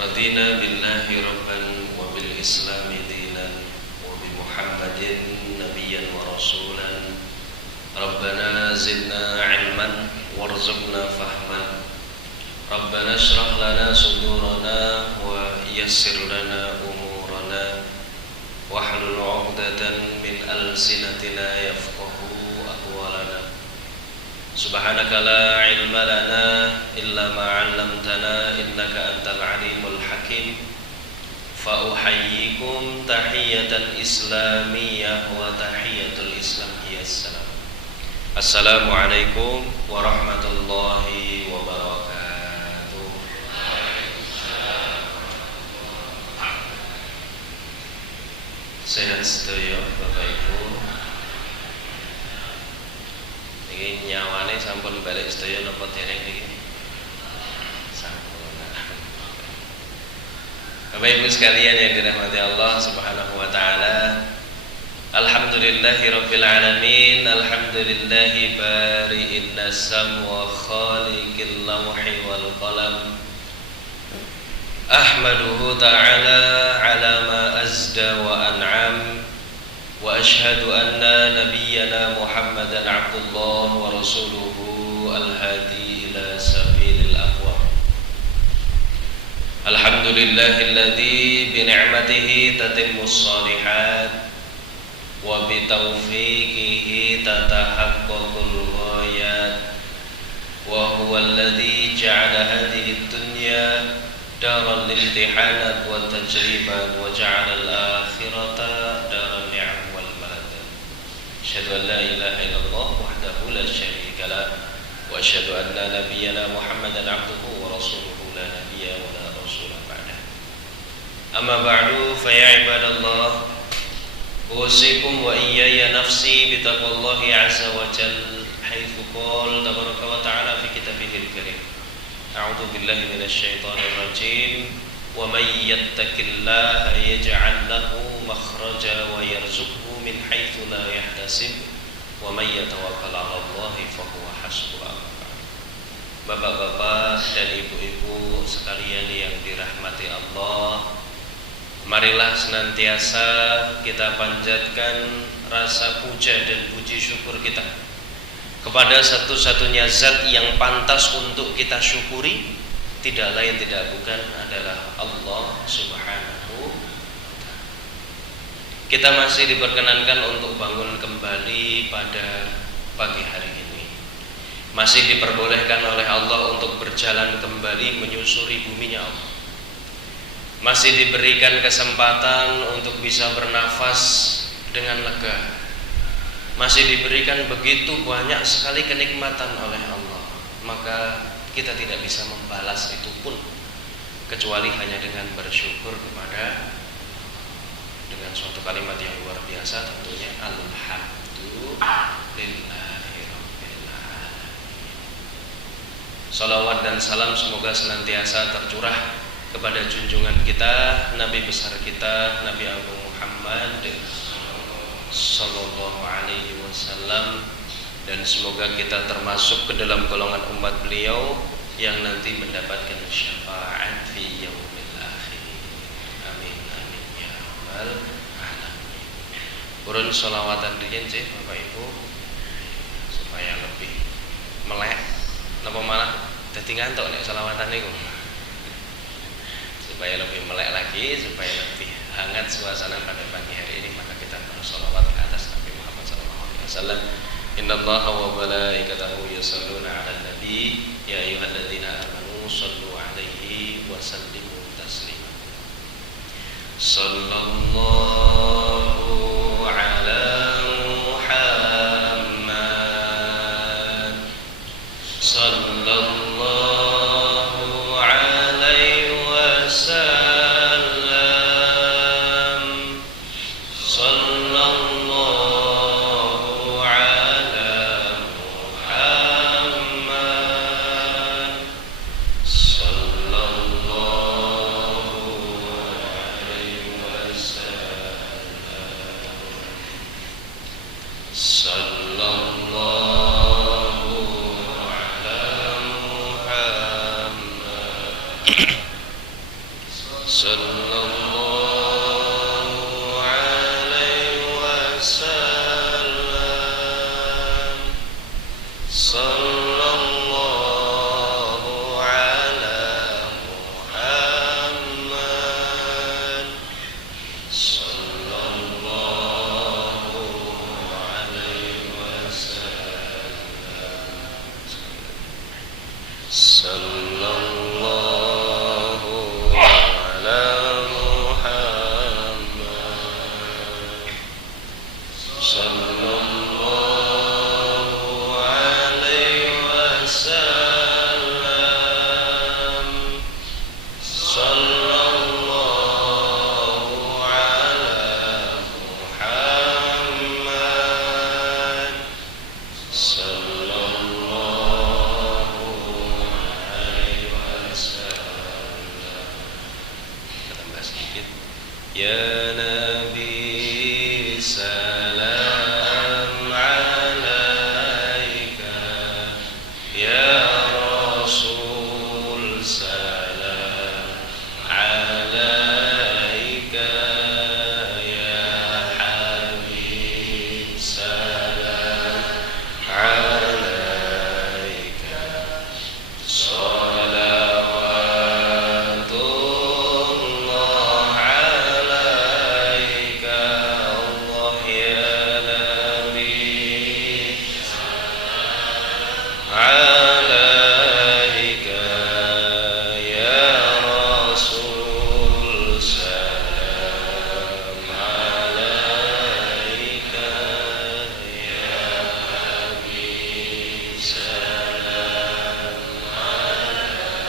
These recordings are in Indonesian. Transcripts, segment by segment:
Radina billahi rabban wa bil islami dinan wa bi Muhammadin nabiyyan wa rasulan. Rabbana zidna ilman warzuqna fahman. Rabbana shrah lana sudurana wa yassir lana umurana wahlul 'uqdatan min alsinatina yafqahu aqwalana. Subhanaka la ilma lana illa ma 'allamtana innaka antal alimul hakim. Fa uhayyikum tahiyatan islamiyah wa tahiyatul islamiyah. Assalamualaikum warahmatullahi wabarakatuh. Sehat sedaya Bapak Ibu. Ini nyawane sampun balik sedaya napa dereng niki? Sampun. Bapak Ibu sekalian yang dirahmati Allah Subhanahu wa taala. Alhamdulillahi rabbil alamin. Alhamdulillahi bari'in nasam wa khaliqil lawhi wal qalam. Ahmaduhu ta'ala ala ma azda wa an'am. Wa ashhadu anna nabiyyana Muhammadan abdullah wa rasuluhu al-hadi ila sabilil aqwam. Alhamdulillahilladzi bi ni'matihi tatimmus shalihat wa bi taufiqihi tatahaqqaqul ghayat. Wa huwa alladzi ja'ala hadhihi ad-dunya daral imtihanat wa tajriban wa ja'ala al-akhirata daral ni'am wal balad. Asyhadu an la ilaha illallah wahdahu la syarika lah wa asyhadu anna nabiyyana Muhammadan abduhu wa rasuluhu la nabiyya wa la rasula ba'dah. Amma ba'du fa ya ibadallah, usikum wa iyaya nafsi bitaqwallahi azza wa jalla haitsu qala tabaraka wa ta'ala fi kitabihil karim. A'udzu billahi minasy syaithanir rajim. Wa may yattaqillaha yaj'al lahu makhraja wa yarzuqhu min haitsu la yahtasib wa may yatawakkal 'ala Allahi fa huwa hasbuh. Bapak-bapak dan ibu-ibu sekalian yang dirahmati Allah, marilah senantiasa kita panjatkan rasa puja dan puji syukur kita kepada satu-satunya zat yang pantas untuk kita syukuri, tidak lain tidak bukan adalah Allah Subhanahu wa ta'ala. Kita masih diperkenankan untuk bangun kembali pada pagi hari ini. Masih diperbolehkan oleh Allah untuk berjalan kembali menyusuri buminya Allah. Masih diberikan kesempatan untuk bisa bernafas dengan lega. Masih diberikan begitu banyak sekali kenikmatan oleh Allah. Maka kita tidak bisa membalas itu pun kecuali hanya dengan bersyukur kepada dengan suatu kalimat yang luar biasa, tentunya alhamdulillahirabbil alamin. Salawat dan salam semoga senantiasa tercurah kepada junjungan kita, Nabi besar kita, Nabi Agung Muhammad sallallahu alaihi wasallam, dan semoga kita termasuk ke dalam golongan umat beliau yang nanti mendapatkan syafaat fi yaumil akhir. Amin amin ya rabbal alamin. Purun sholawatan riyen cih Bapak Ibu supaya lebih melek napa malah dadi ngantuk nek sholawatan niku. Supaya lebih melek lagi, supaya lebih hangat suasana pada pagi hari ini, maka kita bersolawat ke atas Nabi Muhammad SAW. Innallaha wa malaikatahu yusholluna 'alan nabi ya ayyuhalladzina amanu shallu 'alaihi wa sallimu taslima. Sallallahu ala Muhammad sallallahu Sallallahu ala Muhammad. Sallallahu alaihi wasallam. Sallallahu ala Muhammad. Sallallahu alaihi wasallam. Sallallahu ala Muhammad. Sallallahu alaihi wasallam. Kita tambah sedikit. Ya Nabi salam alaika, ya Rasul salam alaika, ya Habib salam alaika. Salawatullah alaika, Allah ya Nabi alaika, ya Rasul salam alaika, ya Habib salam alaika.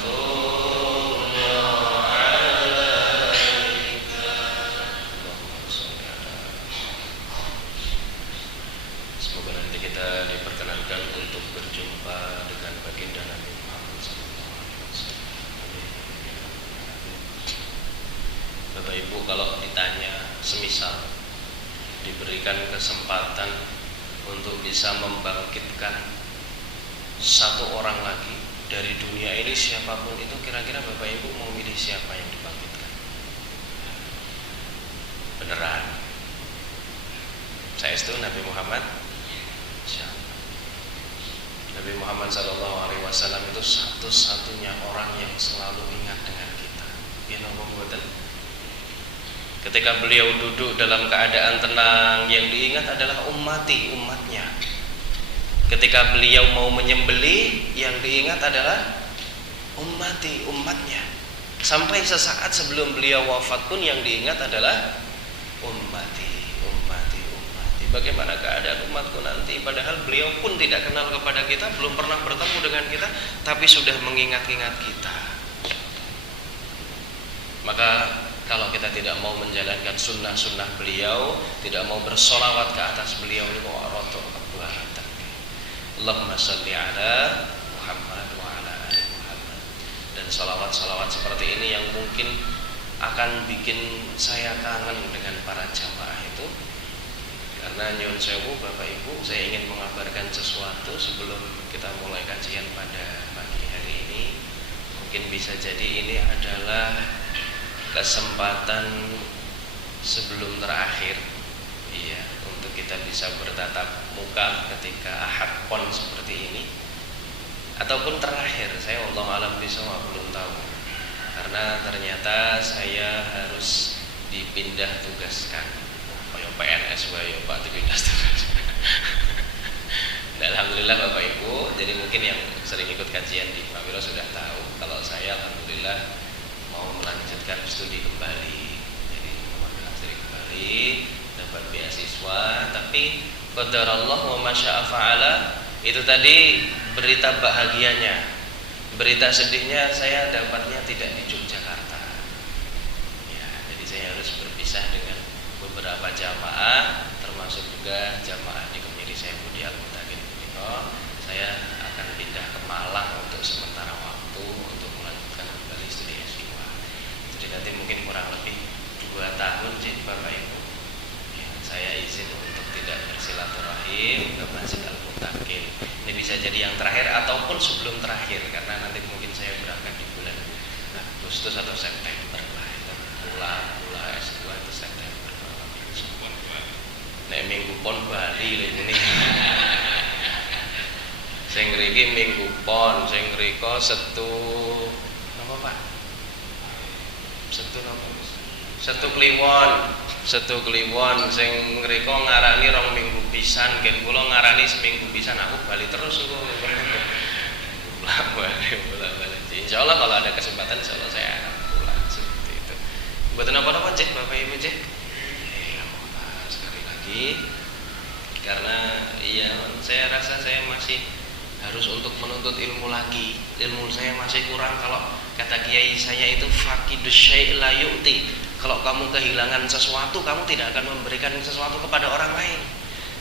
Salawatullah alaika. Allahumma sholli ala. Semoga nanti kita diperkenankan untuk berjumpa dengan baginda Nabi Muhammad SAW. Bapak Ibu, kalau ditanya, semisal diberikan kesempatan untuk bisa membangkitkan satu orang lagi dari dunia ini, siapapun itu, kira-kira Bapak Ibu mau milih siapa yang dibangkitkan? Beneran? Saya itu Nabi Muhammad. Nabi Muhammad SAW itu satu-satunya orang yang selalu ingat dengan kita. Ya Nabi, ketika beliau duduk dalam keadaan tenang, yang diingat adalah umatnya. Ketika beliau mau menyembelih, yang diingat adalah umatnya. Sampai sesaat sebelum beliau wafat pun yang diingat adalah ummati. Bagaimana keadaan umatku nanti? Padahal beliau pun tidak kenal kepada kita, belum pernah bertemu dengan kita, tapi sudah mengingat-ingat kita. Maka kalau kita tidak mau menjalankan sunnah-sunnah beliau, tidak mau bersolawat ke atas beliau, ini kok rotok kebuatan. Allahumma sholli ala Muhammad wa ala ali Muhammad. Dan solawat-solawat seperti ini yang mungkin akan bikin saya kangen dengan para jamaah itu. Karena nyuwun sewu Bapak Ibu, saya ingin mengabarkan sesuatu sebelum kita mulai kajian pada pagi hari ini. Mungkin bisa jadi ini adalah kesempatan sebelum terakhir, iya, untuk kita bisa bertatap muka ketika Ahad Pon seperti ini, ataupun terakhir. Saya wallahu alam bishawab, belum tahu. Karena ternyata saya harus dipindah tugaskan. PNS wae Pak dipindah tugas. Alhamdulillah Bapak Ibu, jadi mungkin yang sering ikut kajian di Pak Wiro sudah tahu kalau saya alhamdulillah mau melanjutkan studi kembali. Jadi mau studi kembali, dapat beasiswa, tapi qadarallah wa masya'a fa'ala. Itu tadi berita bahagianya. Berita sedihnya saya dapatnya tidak di Yogyakarta. Ya, jadi saya harus berpisah dengan beberapa jamaah, termasuk juga jamaah di Kemiri Sewu di Al-Mutakin. Saya akan pindah ke Malang untuk sementara waktu untuk melanjutkan kembali studi S2. Jadi nanti mungkin kurang lebih 2 tahun sih Bapak Ibu. Ya, saya izin untuk tidak bersilaturahim ke Masjid Al-Mutakin. Ini bisa jadi yang terakhir ataupun sebelum terakhir, karena nanti mungkin saya berangkat di bulan Agustus atau September lah. Itu pulang S2 itu September. pon Bali lho ini. Sing mriki minggu pon, sing mriko Setu napa Pak? Setu napa? Setu Kliwon. Setu Kliwon sing mriko ngarani rong minggu pisan, gen kula ngarani seminggu pisan, aku bali terus engko. Bolak-balik. Insyaallah kalau ada kesempatan insyaallah saya akan pulang seperti itu. Mboten apa-apa Cek, Bapak Ibu Cek. Sekali lagi karena saya rasa saya masih harus untuk menuntut ilmu lagi. Ilmu saya masih kurang. Kalau kata kiai saya itu faqidus syai' la yu'ti. Kalau kamu kehilangan sesuatu, kamu tidak akan memberikan sesuatu kepada orang lain.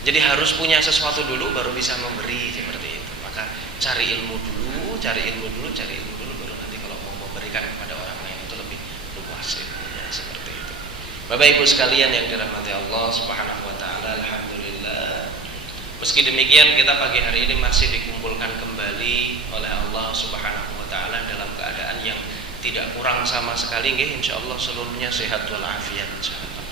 Jadi harus punya sesuatu dulu baru bisa memberi seperti itu. Maka cari ilmu dulu, baru nanti kalau mau memberikan kepada orang lain itu lebih luas ilmunya seperti itu. Bapak Ibu sekalian yang dirahmati Allah Subhanahu wa taala, alhamdulillah. Meski demikian kita pagi hari ini masih dikumpulkan kembali oleh Allah Subhanahu wa taala dalam keadaan yang tidak kurang sama sekali nggih, insyaallah seluruhnya sehat walafiat insyaallah.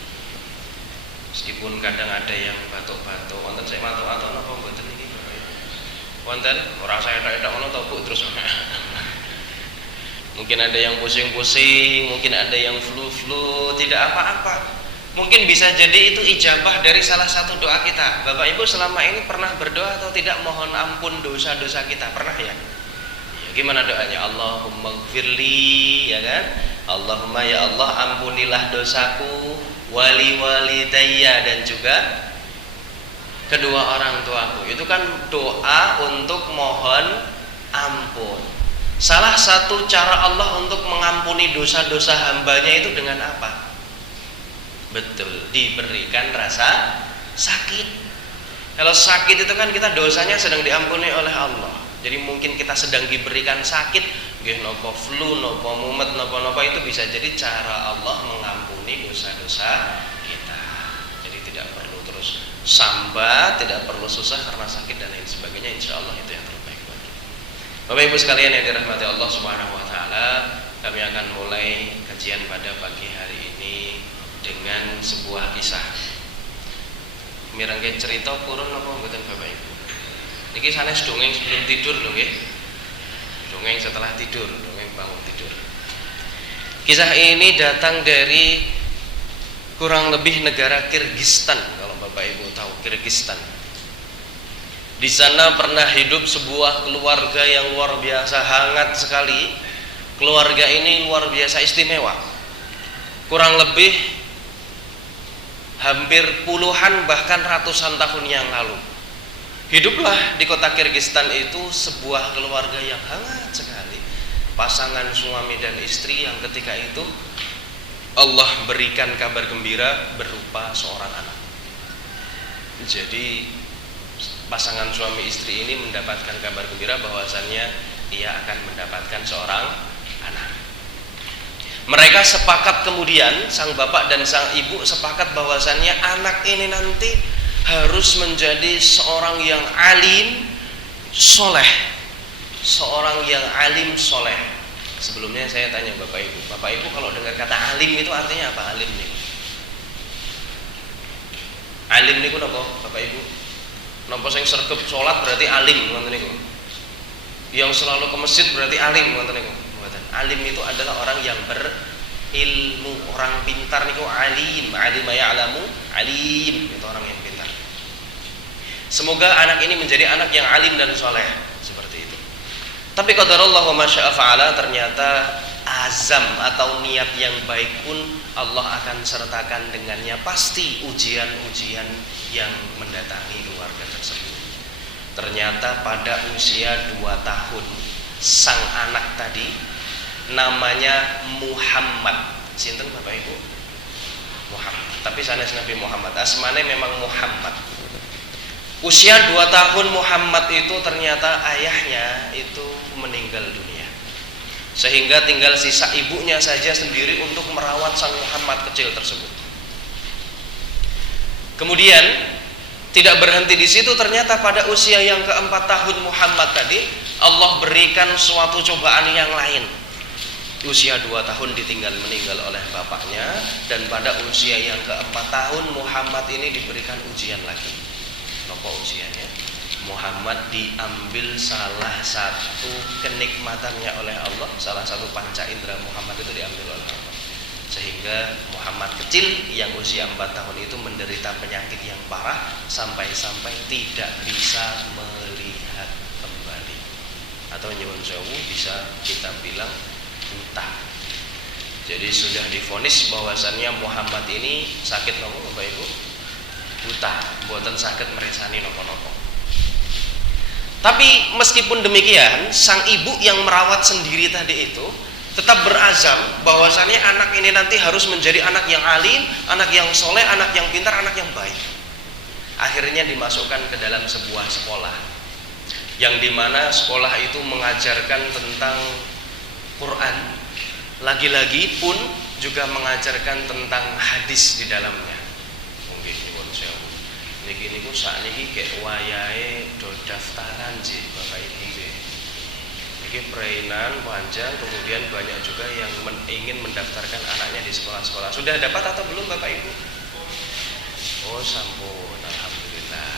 Meskipun kadang ada yang batuk-batuk, wonten saya batuk-batuk napa mboten niki Bapak Ibu? Wonten ora saya edak-edak ngono to Bu terus. Mungkin ada yang pusing-pusing, mungkin ada yang flu-flu, tidak apa-apa. Mungkin bisa jadi itu ijabah dari salah satu doa kita. Bapak Ibu selama ini pernah berdoa atau tidak mohon ampun dosa-dosa kita? Pernah ya? Gimana doanya? Allahumma gfirli, ya kan? Allahumma ya Allah ampunilah dosaku, wali walidayya, dan juga kedua orang tuaku. Itu kan doa untuk mohon ampun. Salah satu cara Allah untuk mengampuni dosa-dosa hambanya itu dengan apa? Betul, diberikan rasa sakit. Kalau sakit itu kan kita dosanya sedang diampuni oleh Allah. Jadi mungkin kita sedang diberikan sakit, nggih napa flu, napa mumet, napa itu bisa jadi cara Allah mengampuni dosa-dosa kita. Jadi tidak perlu terus sambat, tidak perlu susah karena sakit dan lain sebagainya. Insyaallah itu yang terbaik bagi Bapak Ibu sekalian yang dirahmati Allah Subhanahu wa taala. Kami akan mulai kajian pada pagi hari ini dengan sebuah kisah. Mirengke cerita purun napa mboten Bapak Ibu? Niki sanes dongeng sebelum tidur lho nggih. Dongeng setelah tidur, dongeng bangun tidur. Kisah ini datang dari kurang lebih negara Kirgistan, kalau Bapak Ibu tahu Kirgistan. Di sana pernah hidup sebuah keluarga yang luar biasa hangat sekali. Keluarga ini luar biasa istimewa. Kurang lebih hampir puluhan bahkan ratusan tahun yang lalu. Hiduplah di kota Kirgistan itu sebuah keluarga yang hangat sekali. Pasangan suami dan istri yang ketika itu Allah berikan kabar gembira berupa seorang anak. Jadi pasangan suami istri ini mendapatkan kabar gembira bahwasannya ia akan mendapatkan seorang anak. Mereka sepakat kemudian, sang bapak dan sang ibu sepakat bahwasannya anak ini nanti harus menjadi seorang yang alim soleh, seorang yang alim soleh. Sebelumnya saya tanya Bapak Ibu kalau dengar kata alim itu artinya apa? Alim nih, alim niku napa Bapak Ibu? Napa sing sregep salat berarti alim ngoten niku? Yang selalu ke masjid berarti alim ngoten niku? Mboten. Alim itu adalah orang yang berilmu, orang pintar niku alim, alima ya'lamu, alim itu orang yang pintar. Semoga anak ini menjadi anak yang alim dan soleh seperti itu. Tapi qadarullah wa masya'a fa'ala, ternyata azam atau niat yang baik pun Allah akan sertakan dengannya pasti ujian-ujian yang mendatangi keluarga tersebut. Ternyata pada usia 2 tahun sang anak tadi namanya Muhammad. Sinten Bapak Ibu? Muhammad. Tapi sanes Nabi Muhammad, asmane memang Muhammad. Usia 2 tahun Muhammad itu ternyata ayahnya itu meninggal dunia. Sehingga tinggal sisa ibunya saja sendiri untuk merawat sang Muhammad kecil tersebut. Kemudian tidak berhenti di situ, ternyata pada usia yang ke-4 tahun Muhammad tadi Allah berikan suatu cobaan yang lain. usia 2 tahun meninggal oleh bapaknya, dan pada usia yang ke-4 tahun Muhammad ini diberikan ujian lagi. Nopo ujiannya? Muhammad diambil salah satu kenikmatannya oleh Allah, salah satu panca indera Muhammad itu diambil oleh Allah, sehingga Muhammad kecil yang usia 4 tahun itu menderita penyakit yang parah sampai-sampai tidak bisa melihat kembali, atau nyuwun sewu bisa kita bilang buta. Jadi sudah divonis bahwasannya Muhammad ini sakit nopo Bapak Ibu? Buta, mboten saged meresani nopo-nopo. Tapi meskipun demikian, sang ibu yang merawat sendiri tadi itu tetap berazam bahwasannya anak ini nanti harus menjadi anak yang alim, anak yang soleh, anak yang pintar, anak yang baik. Akhirnya dimasukkan ke dalam sebuah sekolah, yang dimana sekolah itu mengajarkan tentang Quran, lagi-lagi pun juga mengajarkan tentang hadis di dalamnya. Mungkin niki niku sakniki kek wayahe do daftaran sih Bapak Ibu nggih. Niki perainan panjang, kemudian banyak juga yang ingin mendaftarkan anaknya di sekolah-sekolah. Sudah dapat atau belum Bapak Ibu? Oh, sampun, alhamdulillah.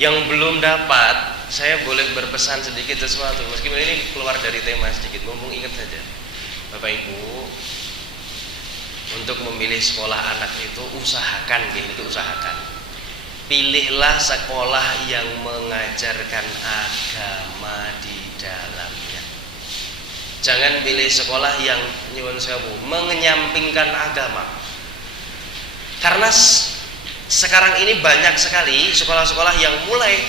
Yang belum dapat, saya boleh berpesan sedikit sesuatu, meskipun ini keluar dari tema sedikit, mumpung ingat saja. Bapak Ibu, untuk memilih sekolah anak itu usahakan, pilihlah sekolah yang mengajarkan agama di dalamnya. Jangan pilih sekolah yang nyuwun sewu menyampingkan agama. Karena sekarang ini banyak sekali sekolah-sekolah yang mulai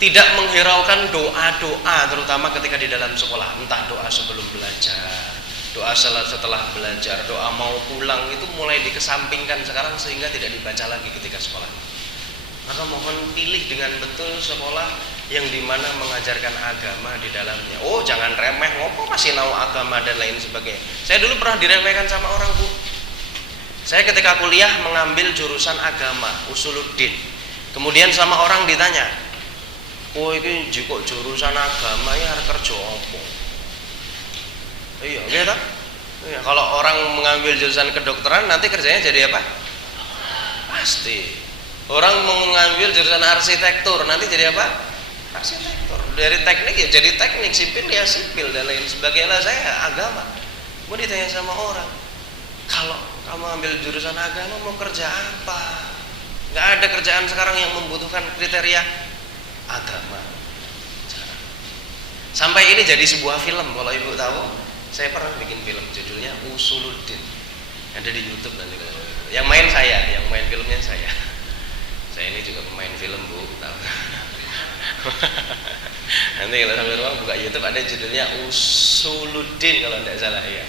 tidak menghiraukan doa-doa, terutama ketika di dalam sekolah, entah doa sebelum belajar, doa setelah belajar, doa mau pulang, itu mulai dikesampingkan sekarang sehingga tidak dibaca lagi ketika sekolah. Maka mohon pilih dengan betul sekolah yang dimana mengajarkan agama di dalamnya. Oh, jangan remeh, ngopo masih nahu agama dan lain sebagainya. Saya dulu pernah diremehkan sama orang, Bu. Saya ketika kuliah mengambil jurusan agama, usuluddin. Kemudian sama orang ditanya, oh ini kok jurusan agama ya harus kerja apa? Iya, gitu. Iya, kalau orang mengambil jurusan kedokteran nanti kerjanya jadi apa? Pasti. Orang mengambil jurusan arsitektur nanti jadi apa? Arsitektur. Dari teknik ya jadi teknik, sipil ya sipil dan lain sebagainya. Saya agama. Mau ditanya sama orang, kalau kamu ambil jurusan agama mau kerja apa? Nggak ada kerjaan sekarang yang membutuhkan kriteria agama. Sampai ini jadi sebuah film, kalau Ibu tahu, saya pernah bikin film judulnya Usuluddin. Ada di YouTube nanti. Yang main saya, yang main filmnya saya. Saya ini juga pemain film, Bu, tahu. Nanti kalau sampai rumah buka YouTube ada judulnya Usuluddin kalau tidak salah ya.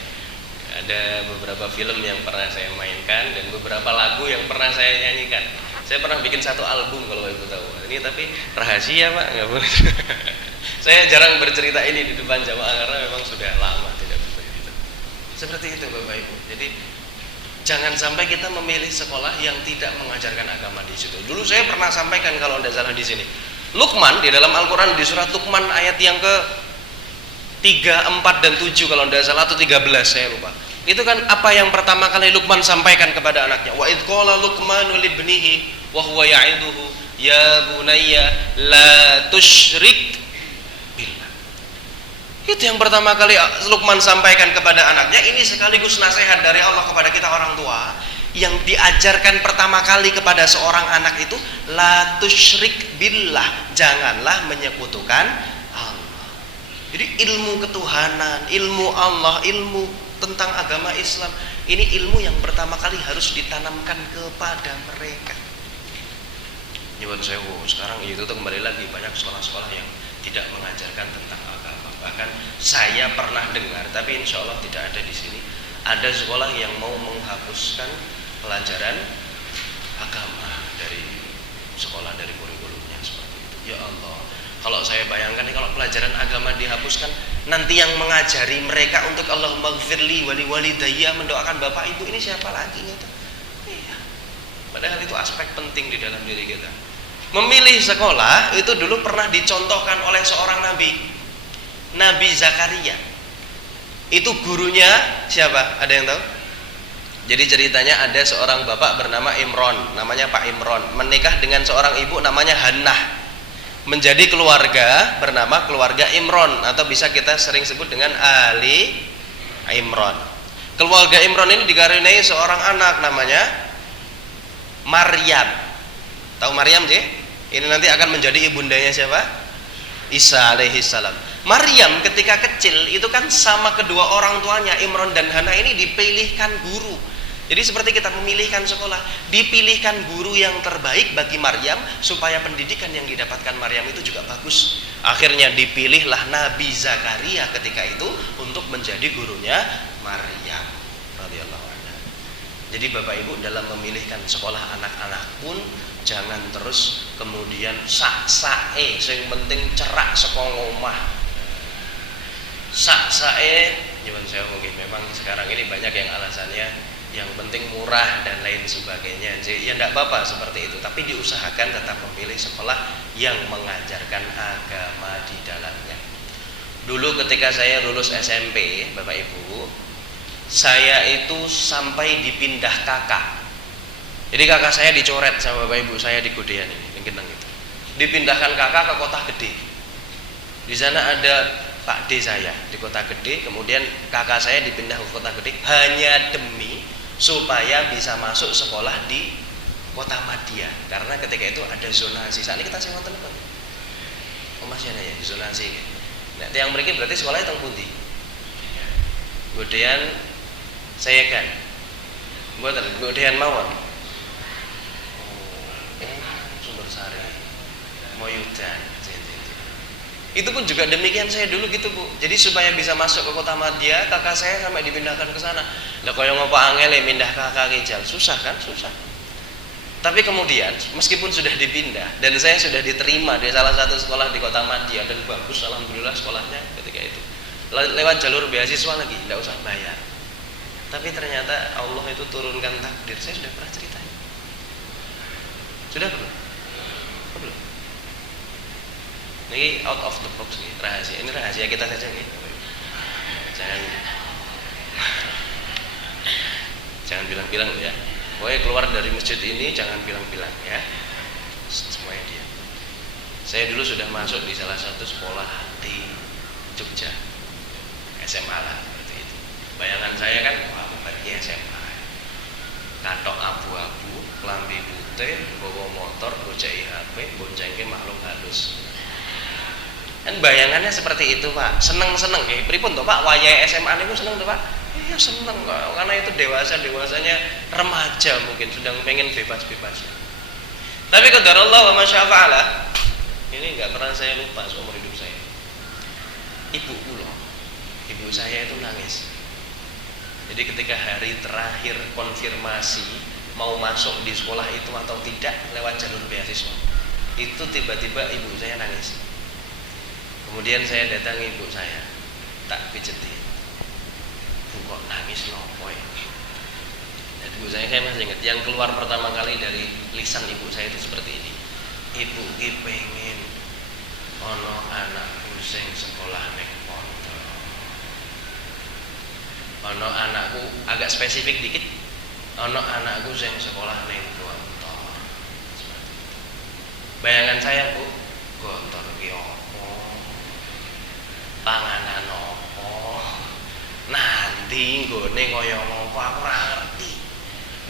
Ada beberapa film yang pernah saya mainkan dan beberapa lagu yang pernah saya nyanyikan. Saya pernah bikin satu album kalau Ibu tahu. Ini tapi rahasia, Pak, nggak boleh. Saya jarang bercerita ini di depan jamaah karena memang sudah lama tidak bercerita. Seperti itu Bapak Ibu. Jadi jangan sampai kita memilih sekolah yang tidak mengajarkan agama di situ. Dulu saya pernah sampaikan kalau tidak salah di sini. Luqman di dalam Al-Quran di surat Luqman ayat yang ke 3, 4 dan 7 kalau tidak salah, atau 13 saya lupa. Itu kan apa yang pertama kali Luqman sampaikan kepada anaknya. Wa idh qala Luqmanu libnihi wa huwa ya'iduhu ya bunayya la tusyrik billah. Itu yang pertama kali Luqman sampaikan kepada anaknya. Ini sekaligus nasihat dari Allah kepada kita orang tua. Yang diajarkan pertama kali kepada seorang anak itu la tusyrik billah, janganlah menyekutukan Allah. Jadi ilmu ketuhanan, ilmu Allah, ilmu tentang agama Islam, ini ilmu yang pertama kali harus ditanamkan kepada mereka. Nyuwun sewu, sekarang itu kembali lagi banyak sekolah-sekolah yang tidak mengajarkan tentang agama. Bahkan saya pernah dengar, tapi insya Allah tidak ada di sini, ada sekolah yang mau menghapuskan pelajaran agama dari sekolah, dari kurikulumnya seperti itu. Ya Allah, kalau saya bayangkan kalau pelajaran agama dihapuskan, nanti yang mengajari mereka untuk Allahumma gfirli wali walidayya, mendoakan bapak ibu, ini siapa lagi gitu? Iya. Padahal itu aspek penting di dalam diri kita. Memilih sekolah itu dulu pernah dicontohkan oleh seorang nabi, Nabi Zakaria. Itu gurunya siapa? Ada yang tahu? Jadi ceritanya ada seorang bapak bernama Imron, namanya Pak Imron, menikah dengan seorang ibu namanya Hannah. Menjadi keluarga bernama keluarga Imron, atau bisa kita sering sebut dengan Ali Imron. Keluarga Imron ini dikaruniai seorang anak namanya Maryam. Tahu Maryam sih? Ini nanti akan menjadi ibundanya siapa? Isa alaihi salam. Maryam ketika kecil itu kan sama kedua orang tuanya Imron dan Hana ini dipilihkan guru. Jadi seperti kita memilihkan sekolah, dipilihkan guru yang terbaik bagi Maryam supaya pendidikan yang didapatkan Maryam itu juga bagus. Akhirnya dipilihlah Nabi Zakaria ketika itu untuk menjadi gurunya Maryam radhiyallahu anha. Jadi Bapak Ibu dalam memilihkan sekolah anak-anak pun jangan terus kemudian sak-sae, sing penting cerak saka omah. Sak-sae nyuwun sewu nggih, memang sekarang ini banyak yang alasannya yang penting murah dan lain sebagainya. Ya tidak apa-apa seperti itu, tapi diusahakan tetap memilih sekolah yang mengajarkan agama di dalamnya. Dulu ketika saya lulus SMP, Bapak Ibu, saya itu sampai dipindah kakak. Jadi kakak saya dicoret sama Bapak Ibu saya di Godean ini, Geneng itu. Dipindahkan kakak ke kota gede. Di sana ada Pak D saya di kota gede, kemudian kakak saya dipindah ke kota gede hanya demi supaya bisa masuk sekolah di kota Madia, karena ketika itu ada zonasi. Saat ini kita sewa telepon. Oh masih ada ya zonasi. Nah, yang mereka berarti sekolahnya teng pundi? Godean saya kan. Mboten Godean mawon. Sumber Sari. Moyudan. Itu pun juga demikian saya dulu gitu Bu. Jadi supaya bisa masuk ke kota Madia, kakak saya sampai dipindahkan ke sana. Lah koyo ngopo angel pindah kakak Rijal, susah kan? Susah. Tapi kemudian meskipun sudah dipindah dan saya sudah diterima di salah satu sekolah di kota Madia dan bagus alhamdulillah sekolahnya ketika itu. Lewat jalur beasiswa lagi, tidak usah bayar. Tapi ternyata Allah itu turunkan takdir. Saya sudah pernah ceritain. Sudah belum? Belum. Ini out of the box nih, rahasia. Ini rahasia kita saja nih. Jangan bilang-bilang ya. Pokoknya keluar dari masjid ini jangan bilang-bilang ya. Semuanya dia. Saya dulu sudah masuk di salah satu sekolah di Jogja, SMA lah seperti itu. Bayangan saya kan, wah pergi SMA. Katok abu-abu, klambi putih, bawa motor, bocai HP, boncengke makhluk halus. Kan bayangannya seperti itu Pak, seneng-seneng ya, pripun toh Pak, wayai SMA niku seneng toh Pak? Iya seneng kok, karena itu dewasanya remaja mungkin sedang pengen bebas-bebasnya. Tapi qadar Allah wa masya fa'ala, ini nggak pernah saya lupa seumur hidup saya. Ibu saya itu nangis. Jadi ketika hari terakhir konfirmasi mau masuk di sekolah itu atau tidak lewat jalur beasiswa, itu tiba-tiba ibu saya nangis. Kemudian saya datangi ibu saya, tak pijeti. Bu kok nangis nopo ya? Dan ibu saya masih ingat, yang keluar pertama kali dari lisan ibu saya itu seperti ini. Ibu ki pengen ono anakku sing sekolah ning pondok. Ono anakku agak spesifik dikit. Ono anakku sing sekolah ning Gontor. Bayangan saya Bu, Gontor ki panganan opo nanti nggone kaya ngopo aku ora ngerti.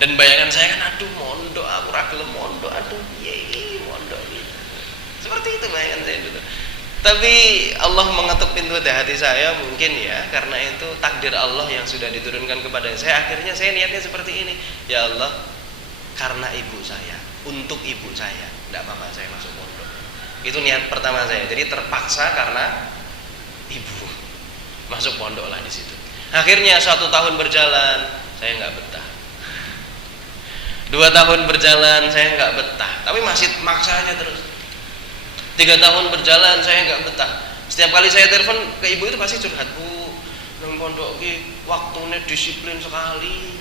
Dan bayangan saya kan aduh mondok aku ora gelem mondok, aduh piye mondok iki. Seperti itu bayangan saya dulu. Tapi Allah mengetuk pintu hati saya mungkin ya, karena itu takdir Allah yang sudah diturunkan kepada saya. Akhirnya saya niatnya seperti ini. Ya Allah, karena ibu saya, untuk ibu saya, tidak apa-apa saya masuk pondok. Itu niat pertama saya. Jadi terpaksa karena ibu masuk pondok lah di situ. Akhirnya 1 tahun berjalan saya nggak betah, 2 tahun berjalan saya nggak betah, tapi masih maksa aja terus. 3 tahun berjalan saya nggak betah. Setiap kali saya telepon ke ibu itu pasti curhat, Bu, nang pondok ki waktunya disiplin sekali,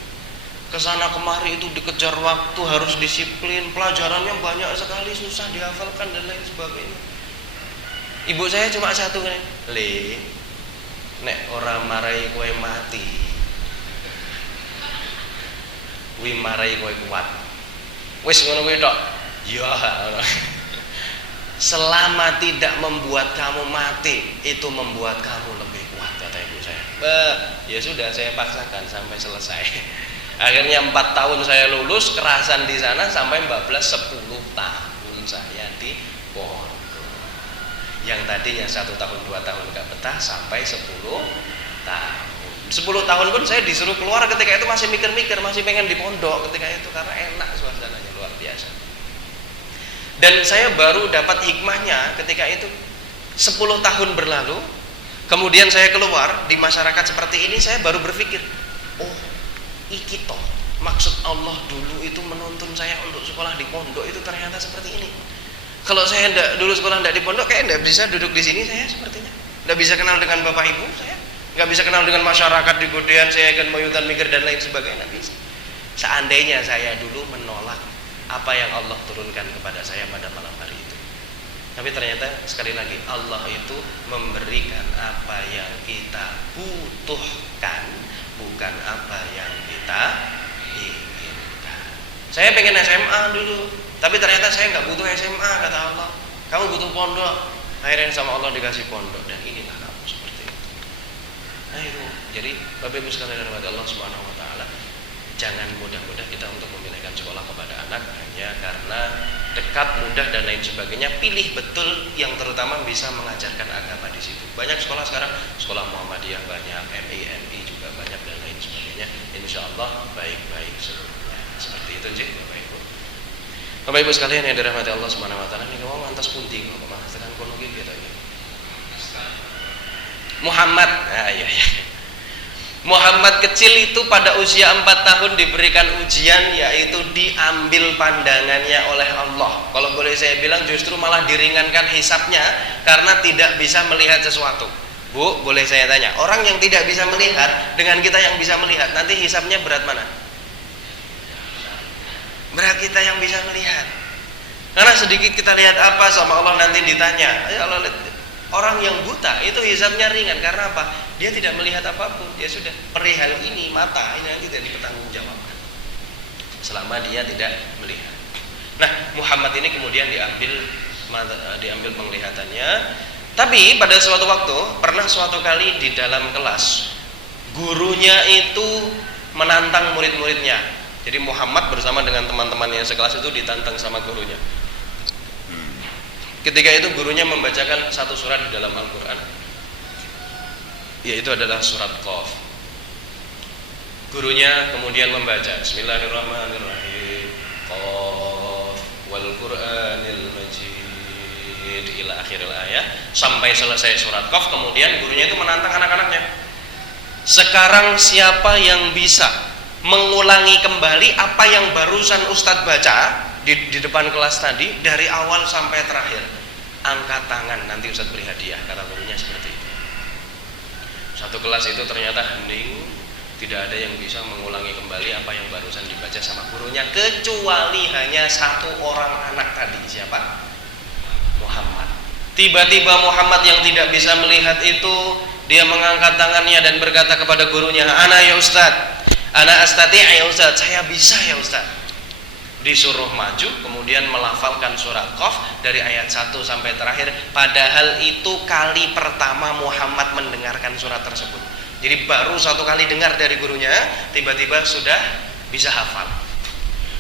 kesana kemari itu dikejar waktu, harus disiplin, pelajarannya banyak sekali, susah dihafalkan dan lain sebagainya. Ibu saya cuma satu kan, Le, nek ora marai kowe mati, kuwi marai kowe kuat. Wis ngono kuwi tok. Ya. Selama tidak membuat kamu mati, itu membuat kamu lebih kuat, kata ibu saya. Ya sudah, saya paksakan sampai selesai. Akhirnya 4 tahun saya lulus, kerasan di sana sampai 10 tahun saya di pondok. Yang tadinya 1 tahun 2 tahun gak betah sampai 10 tahun. 10 tahun pun saya disuruh keluar ketika itu masih mikir-mikir, masih pengen di pondok ketika itu karena enak suasananya luar biasa. Dan saya baru dapat hikmahnya ketika itu 10 tahun berlalu, kemudian saya keluar di masyarakat seperti ini, saya baru berpikir, oh iki toh maksud Allah dulu itu menuntun saya untuk sekolah di pondok itu ternyata seperti ini. Kalau saya dulu sekolah tidak di pondok, kayak tidak bisa duduk di sini saya sepertinya, tidak bisa kenal dengan bapak ibu saya, nggak bisa kenal dengan masyarakat di Godean, saya akan mayutan mikir dan lain sebagainya, nggak bisa. Seandainya saya dulu menolak apa yang Allah turunkan kepada saya pada malam hari itu. Tapi ternyata sekali lagi Allah itu memberikan apa yang kita butuhkan, bukan apa yang kita inginkan. Saya pengen SMA dulu, tapi ternyata saya nggak butuh SMA, kata Allah. Kamu butuh pondok. Akhirnya sama Allah dikasih pondok, dan inilah kamu seperti itu. Nah itu, jadi Bapak Ibu sekalian yang dirahmati Allah Subhanahu Wa Taala, jangan mudah-mudah kita untuk memilihkan sekolah kepada anak hanya karena dekat, mudah dan lain sebagainya. Pilih betul yang terutama bisa mengajarkan agama di situ. Banyak sekolah sekarang, sekolah Muhammadiyah banyak, MI juga banyak dan lain sebagainya. Insya Allah baik-baik seluruhnya. Seperti itu sih Bapak Ibu. Bapak Ibu sekalian yang dirahmati Allah Subhanahu Wa Taala, ini kamu mantas punting, kamu mantas tekan kono gitu ya. Muhammad, iya. Muhammad kecil itu pada usia 4 tahun diberikan ujian, yaitu diambil pandangannya oleh Allah. Kalau boleh saya bilang justru malah diringankan hisabnya karena tidak bisa melihat sesuatu. Bu, boleh saya tanya, orang yang tidak bisa melihat dengan kita yang bisa melihat, nanti hisabnya berat mana? Berat kita yang bisa melihat. Karena sedikit kita lihat apa sama Allah nanti ditanya. Allah, orang yang buta itu hisabnya ringan karena apa? Dia tidak melihat apapun. Dia sudah perihal ini mata ini nanti tidak dipertanggungjawabkan selama dia tidak melihat. Nah, Muhammad ini kemudian diambil penglihatannya. Tapi pada suatu waktu, pernah suatu kali di dalam kelas, gurunya itu menantang murid-muridnya. Jadi Muhammad bersama dengan teman-temannya sekelas itu ditantang sama gurunya. Ketika itu gurunya membacakan satu surat di dalam Al-Quran, yaitu adalah surat Qaf. Gurunya kemudian membaca Bismillahirrahmanirrahim, Qaf wal Qur'anil Majid ila akhiril ayat, sampai selesai surat Qaf. Kemudian gurunya itu menantang anak-anaknya, sekarang siapa yang bisa mengulangi kembali apa yang barusan Ustadz baca di depan kelas tadi dari awal sampai terakhir, angkat tangan, nanti Ustadz beri hadiah, kata gurunya seperti itu. Satu kelas itu ternyata hening, tidak ada yang bisa mengulangi kembali apa yang barusan dibaca sama gurunya, kecuali hanya satu orang anak tadi. Siapa? Muhammad. Tiba-tiba Muhammad yang tidak bisa melihat itu, dia mengangkat tangannya dan berkata kepada gurunya, ana ya Ustadz, ana astati' ya Ustadz, saya bisa ya Ustadz. Disuruh maju, kemudian melafalkan surat Qaf dari ayat 1 sampai terakhir. Padahal itu kali pertama Muhammad mendengarkan surat tersebut. Jadi baru satu kali dengar dari gurunya, tiba-tiba sudah bisa hafal.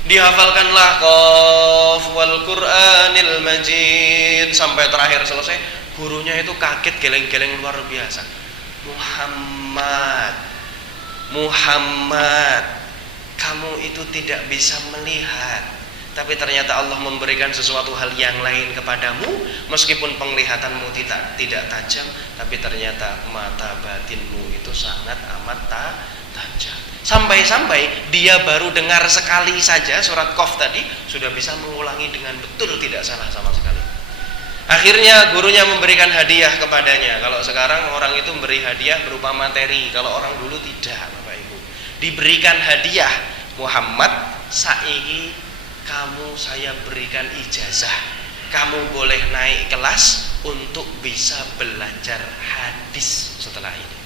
Dihafalkanlah Qaf wal Qur'anil Majid sampai terakhir selesai. Gurunya itu kaget, geleng-geleng luar biasa. Muhammad, kamu itu tidak bisa melihat, tapi ternyata Allah memberikan sesuatu hal yang lain kepadamu. Meskipun penglihatanmu tidak tajam, tapi ternyata mata batinmu itu sangat amat tajam. Sampai-sampai dia baru dengar sekali saja surat Qaf tadi, sudah bisa mengulangi dengan betul, tidak salah sama sekali. Akhirnya gurunya memberikan hadiah kepadanya. Kalau sekarang orang itu memberi hadiah berupa materi, kalau orang dulu tidak, Bapak Ibu. Diberikan hadiah, Muhammad, saiki kamu saya berikan ijazah, kamu boleh naik kelas untuk bisa belajar hadis setelah ini.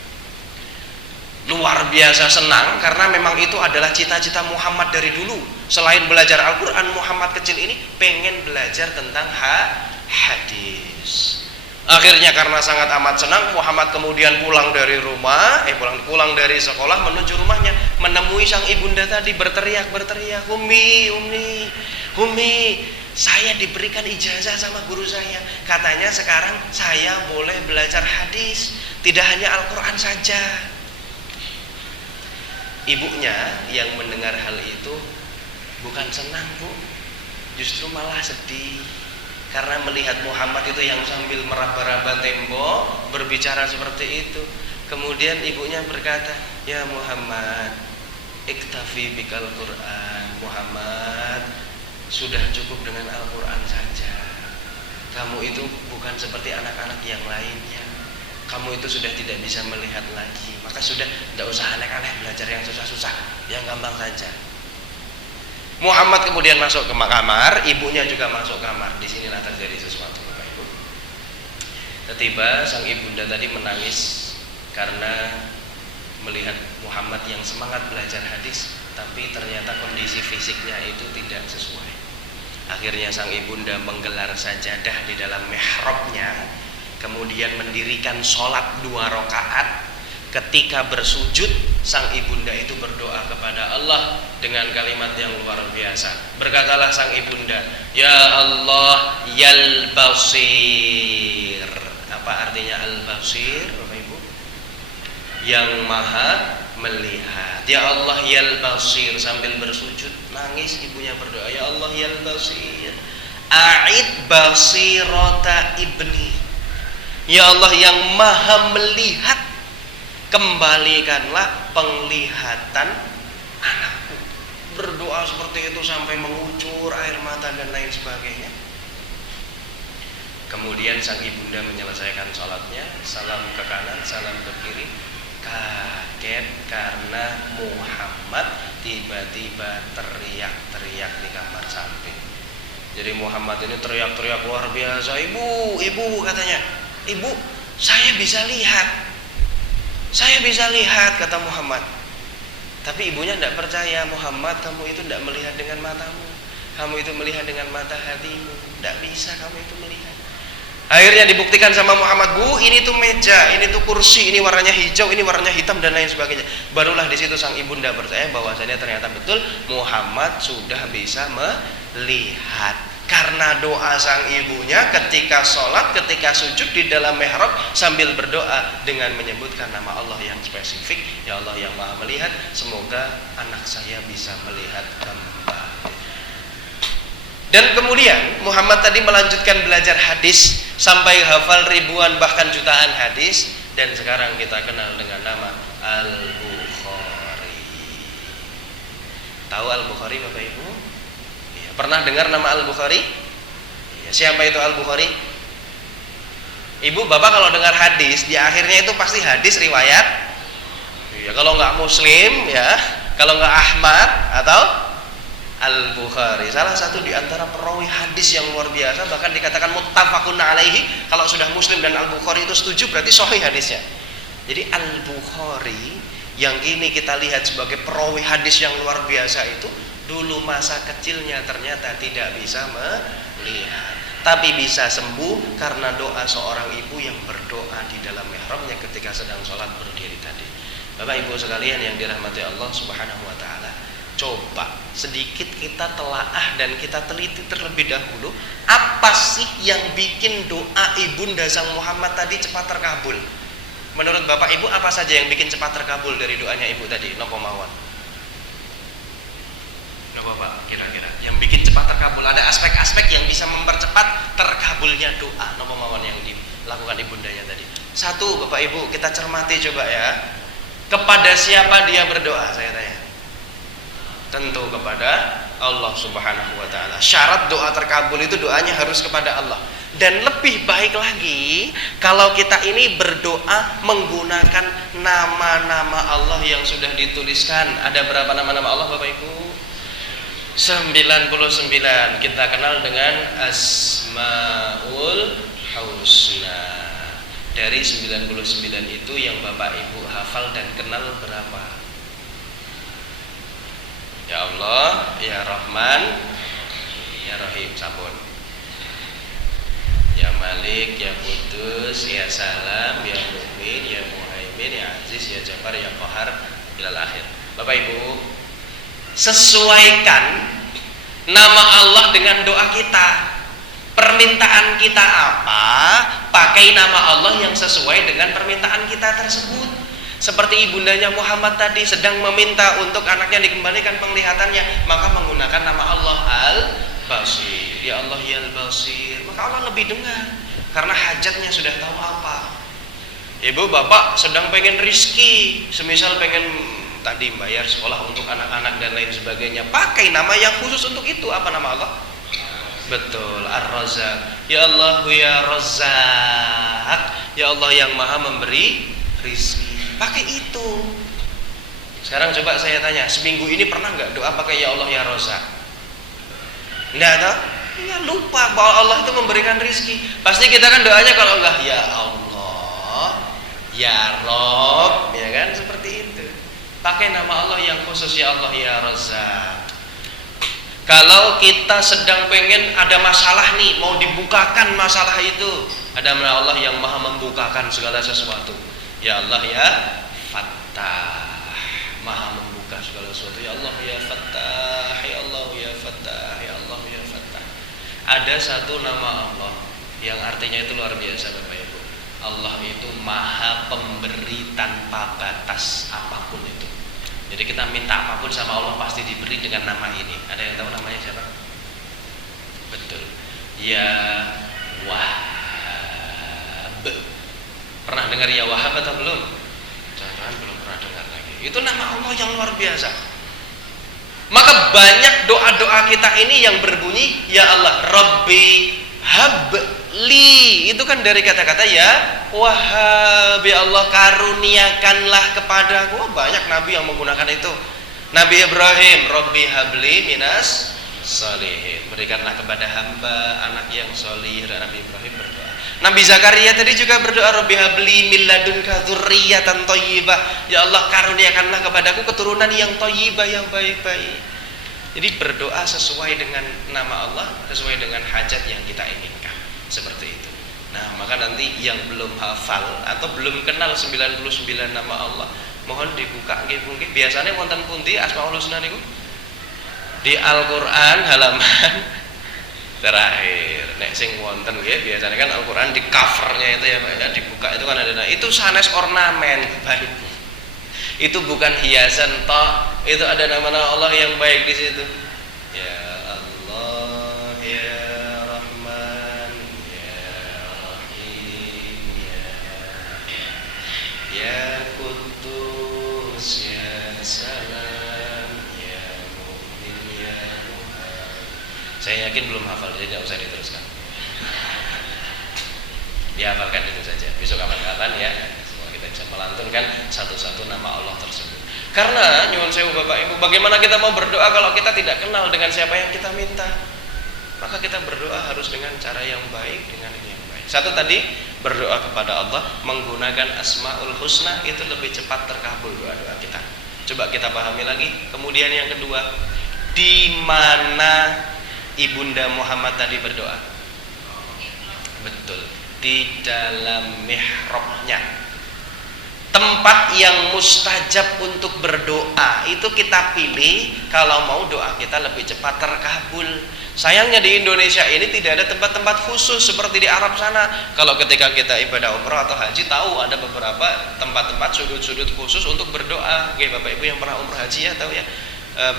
luar biasa senang karena memang itu adalah cita-cita Muhammad dari dulu. Selain belajar Al-Quran, Muhammad kecil ini pengen belajar tentang hadis. Akhirnya karena sangat amat senang, Muhammad kemudian pulang dari rumah, pulang dari sekolah menuju rumahnya, menemui sang ibunda tadi berteriak, "Umi, saya diberikan ijazah sama guru saya. Katanya sekarang saya boleh belajar hadis, tidak hanya Al-Quran saja." Ibunya yang mendengar hal itu bukan senang, Bu, justru malah sedih. Karena melihat Muhammad itu yang sambil meraba-raba tembok berbicara seperti itu. Kemudian ibunya berkata, "Ya Muhammad, iktafi bikal Quran. Muhammad, sudah cukup dengan Al-Quran saja. Kamu itu bukan seperti anak-anak yang lainnya. Kamu itu sudah tidak bisa melihat lagi. Maka sudah, tidak usah aneh-aneh belajar yang susah-susah, yang gampang saja." Muhammad kemudian masuk ke kamar, ibunya juga masuk kamar. Di sinilah terjadi sesuatu, Bapak Ibu. Tiba-tiba sang ibunda tadi menangis karena melihat Muhammad yang semangat belajar hadis, tapi ternyata kondisi fisiknya itu tidak sesuai. Akhirnya sang ibunda menggelar sajadah di dalam mihrabnya, kemudian mendirikan sholat 2 rakaat. Ketika bersujud, sang ibunda itu berdoa kepada Allah dengan kalimat yang luar biasa. Berkatalah sang ibunda, "Ya Allah, yal basir." Apa artinya al-basir, Bapak Ibu? Yang maha melihat. "Ya Allah, yal basir." Sambil bersujud, nangis ibunya berdoa, "Ya Allah, yal basir, a'id basirata ibni." Ya Allah yang maha melihat, kembalikanlah penglihatan anakku. Berdoa seperti itu sampai mengucur air mata dan lain sebagainya. Kemudian sang ibunda menyelesaikan sholatnya, salam ke kanan, salam ke kiri. Kaget karena Muhammad tiba-tiba teriak-teriak di kamar samping. Jadi Muhammad ini teriak-teriak luar biasa, "Ibu," katanya, "Ibu, saya bisa lihat. Saya bisa lihat," kata Muhammad. Tapi ibunya tidak percaya. "Muhammad, kamu itu tidak melihat dengan matamu. Kamu itu melihat dengan mata hatimu. Tidak bisa kamu itu melihat." Akhirnya dibuktikan sama Muhammad, "Bu, ini tuh meja, ini tuh kursi, ini warnanya hijau, ini warnanya hitam dan lain sebagainya." Barulah di situ sang ibunda percaya bahwasanya ternyata betul Muhammad sudah bisa melihat. Karena doa sang ibunya ketika sholat, ketika sujud di dalam mihrab sambil berdoa dengan menyebutkan nama Allah yang spesifik, "Ya Allah yang maha melihat, semoga anak saya bisa melihat kembali." Dan kemudian Muhammad tadi melanjutkan belajar hadis sampai hafal ribuan bahkan jutaan hadis, dan sekarang kita kenal dengan nama Al-Bukhari. Tahu Al-Bukhari, Bapak Ibu? Pernah dengar nama Al-Bukhari? Ya, siapa itu Al-Bukhari? Ibu, Bapak kalau dengar hadis, di akhirnya itu pasti hadis riwayat. Ya, kalau nggak Muslim, ya, kalau nggak Ahmad atau Al-Bukhari. Salah satu di antara perawi hadis yang luar biasa, bahkan dikatakan muttafaqun alaihi. Kalau sudah Muslim dan Al-Bukhari itu setuju, berarti sahih hadisnya. Jadi Al-Bukhari yang kini kita lihat sebagai perawi hadis yang luar biasa itu, dulu masa kecilnya ternyata tidak bisa melihat, tapi bisa sembuh karena doa seorang ibu yang berdoa di dalam mihrabnya ketika sedang sholat berdiri tadi. Bapak Ibu sekalian yang dirahmati Allah Subhanahu wa taala, coba sedikit kita telaah dan kita teliti terlebih dahulu, apa sih yang bikin doa ibunda sang Muhammad tadi cepat terkabul? Menurut Bapak Ibu, apa saja yang bikin cepat terkabul dari doanya ibu tadi? Nopo mawon. Bapak, kira-kira yang bikin cepat terkabul, ada aspek-aspek yang bisa mempercepat terkabulnya doa nopo mawon yang dilakukan ibundanya tadi. Satu, Bapak Ibu, kita cermati coba ya. Kepada siapa dia berdoa, saya tanya? Tentu kepada Allah Subhanahu wa taala. Syarat doa terkabul itu doanya harus kepada Allah. Dan lebih baik lagi kalau kita ini berdoa menggunakan nama-nama Allah yang sudah dituliskan. Ada berapa nama-nama Allah, Bapak Ibu? 99. Kita kenal dengan Asmaul Husna. Dari 99 itu yang Bapak Ibu hafal dan kenal berapa? Ya Allah, Ya Rahman, Ya Rahim, sampun. Ya Malik, Ya Kudus, Ya Salam, Ya Mu'min, Ya Muhaimin, Ya Aziz, Ya Jabbar, Ya Qahar, ilal akhir. Bapak Ibu, sesuaikan nama Allah dengan doa kita. Permintaan kita apa, pakai nama Allah yang sesuai dengan permintaan kita tersebut. Seperti ibundanya Muhammad tadi sedang meminta untuk anaknya dikembalikan penglihatannya, maka menggunakan nama Allah Al-Basir. Ya Allah ya Al-Basir, maka Allah lebih dengar karena hajatnya sudah tahu apa. Ibu bapak sedang pengen rizki, semisal pengen tadi bayar sekolah untuk anak-anak dan lain sebagainya, pakai nama yang khusus untuk itu. Apa nama Allah? Betul, Ar-Razzaq. Ya Allah ya Razzaq, ya Allah yang maha memberi rizki, pakai itu. Sekarang coba saya tanya, seminggu ini pernah nggak doa pakai ya Allah ya Razzaq? Enggak tahu? Ya lupa bahwa Allah itu memberikan rizki. Pasti kita kan doanya kalau enggak ya Allah, ya Rob, ya kan, seperti itu. Pakai nama Allah yang khusus, ya Allah ya Razzaq. Kalau kita sedang pengen ada masalah nih, mau dibukakan masalah itu, ada nama Allah yang maha membukakan segala sesuatu. Ya Allah ya Fattah, maha membuka segala sesuatu. Ya Allah ya Fattah, ya Allah ya Fattah, ya Allah ya Fattah. Ada satu nama Allah yang artinya itu luar biasa Bapak Ibu. Allah itu maha pemberi tanpa batas apapun itu. Jadi kita minta apapun sama Allah pasti diberi dengan nama ini. Ada yang tahu namanya siapa? Betul. Ya Wahhab. Pernah dengar ya Wahhab atau belum? Jangan belum pernah dengar lagi. Itu nama Allah yang luar biasa. Maka banyak doa-doa kita ini yang berbunyi ya Allah Rabbi habli. Itu kan dari kata-kata ya Wahhab, ya Allah karuniakanlah kepadaku. Banyak nabi yang menggunakan itu. Nabi Ibrahim, Rabbi habli minas salihin, berikanlah kepada hamba anak yang solih. Nabi Ibrahim berdoa. Nabi Zakaria tadi juga berdoa, Rabbi habli min ladunka dzurriyyatan thayyibah, ya Allah karuniakanlah kepadaku keturunan yang thayyibah, yang baik-baik. Jadi berdoa sesuai dengan nama Allah, sesuai dengan hajat yang kita inginkan, seperti itu. Nah, maka nanti yang belum hafal atau belum kenal 99 nama Allah, mohon dibuka nggih. Biasanya wonten pundi Asmaul Husna niku? Di Al-Qur'an halaman terakhir. Nek sing wonten nggih biasanya kan Al-Qur'an di covernya itu ya Pak ya, dibuka itu kan ada. Nah, itu sanes ornamen baik. Itu bukan hiasan toh, itu ada nama-nama Allah yang baik di situ. Ya Allah ya Ya Kudus, Ya Salam, Ya Mu'min, Ya Muhammad. Saya yakin belum hafal, jadi tidak usah diteruskan. Dihafalkan itu saja. Besok kapan-kapan ya, semua kita bisa melantunkan satu-satu nama Allah tersebut. Karena nyuwun sewu Bapak Ibu, bagaimana kita mau berdoa kalau kita tidak kenal dengan siapa yang kita minta? Maka kita berdoa harus dengan cara yang baik, dengan ini yang baik. Satu tadi, berdoa kepada Allah menggunakan Asmaul Husna itu lebih cepat terkabul doa-doa kita. Coba kita pahami lagi. Kemudian yang kedua, di mana Ibunda Muhammad tadi berdoa? Betul, di dalam mihrabnya. Tempat yang mustajab untuk berdoa itu kita pilih kalau mau doa kita lebih cepat terkabul. Sayangnya di Indonesia ini tidak ada tempat-tempat khusus seperti di Arab sana. Kalau ketika kita ibadah umrah atau haji, tahu ada beberapa tempat-tempat sudut-sudut khusus untuk berdoa. Oke, Bapak Ibu yang pernah umrah haji ya tahu ya.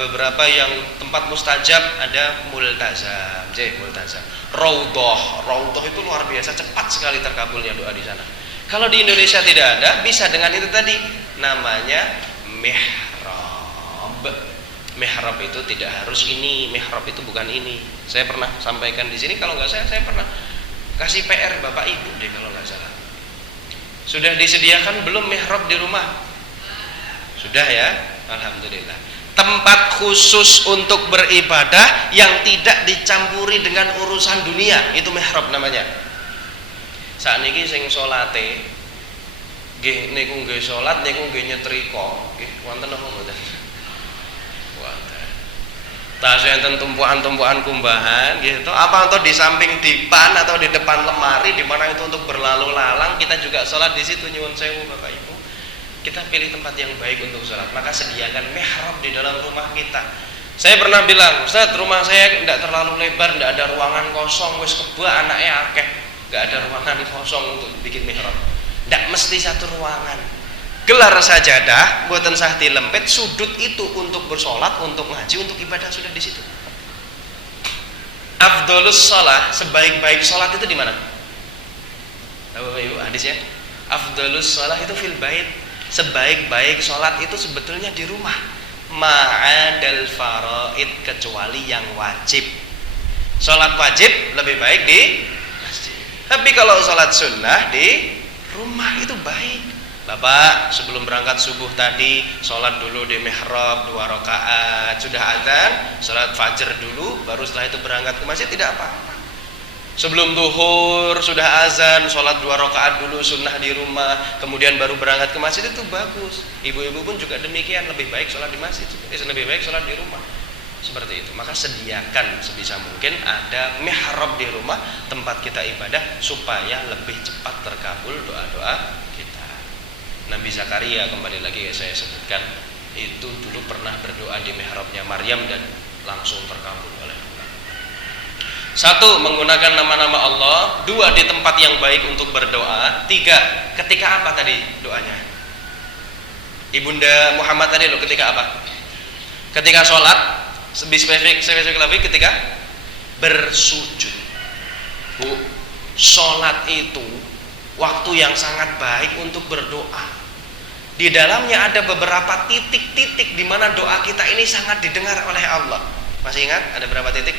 Beberapa yang tempat mustajab ada multazam, multazam. Raudhah itu luar biasa cepat sekali terkabulnya doa di sana. Kalau di Indonesia tidak ada, bisa dengan itu tadi, namanya mihrab. Mihrab itu tidak harus ini, mihrab itu bukan ini. Saya pernah sampaikan di sini, kalau nggak saya pernah kasih PR Bapak Ibu deh kalau nggak salah. Sudah disediakan belum mihrab di rumah? Sudah ya, alhamdulillah. Tempat khusus untuk beribadah yang tidak dicampuri dengan urusan dunia, itu mihrab namanya. Sakniki sing salate nggih niku nggih salat niku nggih nyetrika, nggih wonten apa mboten? Wonten. Tasih enten tumpukan-tumpukan kumbahan gitu. Apa atau di samping dipan atau di depan lemari di mana itu untuk berlalu lalang, kita juga salat di situ. Nyuwun sewu Bapak Ibu. Kita pilih tempat yang baik untuk salat. Maka sediakan mihrab di dalam rumah kita. Saya pernah bilang, Ustaz, rumah saya tidak terlalu lebar, tidak ada ruangan kosong, wis keba anaknya akeh, tidak ada ruangan kosong untuk bikin mihrab. Tidak mesti satu ruangan. Gelar sajadah, buatan sah dilempet, sudut itu untuk bersolat, untuk ngaji, untuk ibadah sudah di situ. Afdolus sholat, sebaik-baik sholat itu di mana? Tahu Bapak Ibu hadisnya? Afdolus sholat itu fil bait. Sebaik-baik sholat itu sebetulnya di rumah. Ma'adal faraid, kecuali yang wajib. Sholat wajib lebih baik di masjid. Tapi kalau sholat sunnah di rumah itu baik. Bapak sebelum berangkat subuh tadi sholat dulu di mihrab 2 rakaat, sudah azan sholat fajar dulu, baru setelah itu berangkat ke masjid, tidak apa-apa. Sebelum duhur sudah azan sholat 2 rakaat dulu sunnah di rumah, kemudian baru berangkat ke masjid, itu bagus. Ibu-ibu pun juga demikian, lebih baik sholat di masjid, lebih baik sholat di rumah. Seperti itu. Maka sediakan sebisa mungkin ada mihrab di rumah, tempat kita ibadah, supaya lebih cepat terkabul doa-doa kita. Nabi Zakaria, kembali lagi saya sebutkan, itu dulu pernah berdoa di mihrabnya Maryam dan langsung terkabul oleh Allah. 1. Menggunakan nama-nama Allah. 2. Di tempat yang baik untuk berdoa. 3. Ketika apa tadi doanya? Ibunda Muhammad tadi loh, ketika apa? Ketika sholat. Lebih spesifik lebih ketika bersujud. Bu, sholat itu waktu yang sangat baik untuk berdoa. Di dalamnya ada beberapa titik-titik di mana doa kita ini sangat didengar oleh Allah. Masih ingat ada berapa titik?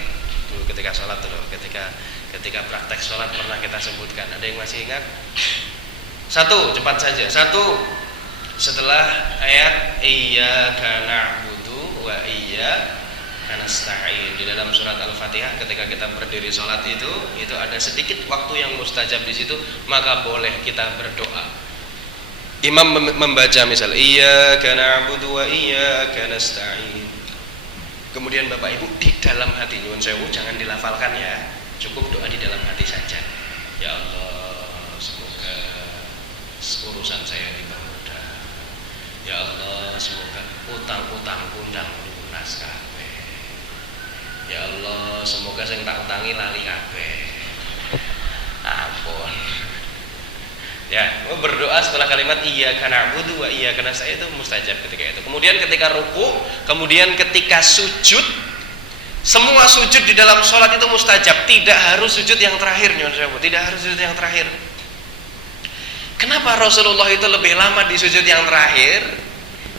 Dulu ketika sholat dulu, ketika praktek sholat pernah kita sebutkan. Ada yang masih ingat? 1, cepat saja. 1, setelah ayat iyyaka na'budu wa iyyaka nasta'in, di dalam surat Al-Fatihah, ketika kita berdiri sholat itu ada sedikit waktu yang mustajab di situ, maka boleh kita berdoa. Imam membaca misal iyyaka na'budu wa iyyaka nasta'in. Kemudian Bapak Ibu di dalam hati, nyuwun sewu jangan dilafalkan ya, cukup doa di dalam hati saja. Ya Allah, semoga urusan saya dipermudah. Ya Allah, semoga utang-utangku ndang lunas kabeh. Ya Allah, semoga sing tak utangi lali kabeh. Ampun. Ya, berdoa setelah kalimat iyyaka na'budu wa iyyaka nasta'in itu mustajab ketika itu. Kemudian ketika ruku, kemudian ketika sujud, semua sujud di dalam sholat itu mustajab. Tidak harus sujud yang terakhir, tidak harus sujud yang terakhir. Kenapa Rasulullah itu lebih lama di sujud yang terakhir?